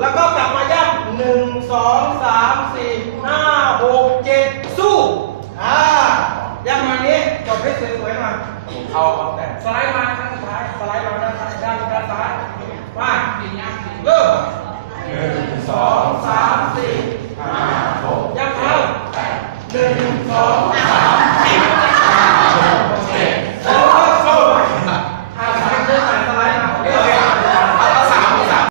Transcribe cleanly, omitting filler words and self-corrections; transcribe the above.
แล้วก็กลับมาย่ำ1 2 3 4 5 6 7สู้ย่ำมานี้จบให้สวยๆมาเอาแต่สไลด์มาครั้งสุดท้ายสไลด์มาด้านซ้ายด้านซ้ายมาเริ่ม1 2 3 4 5 6ย่ำเท้า1 2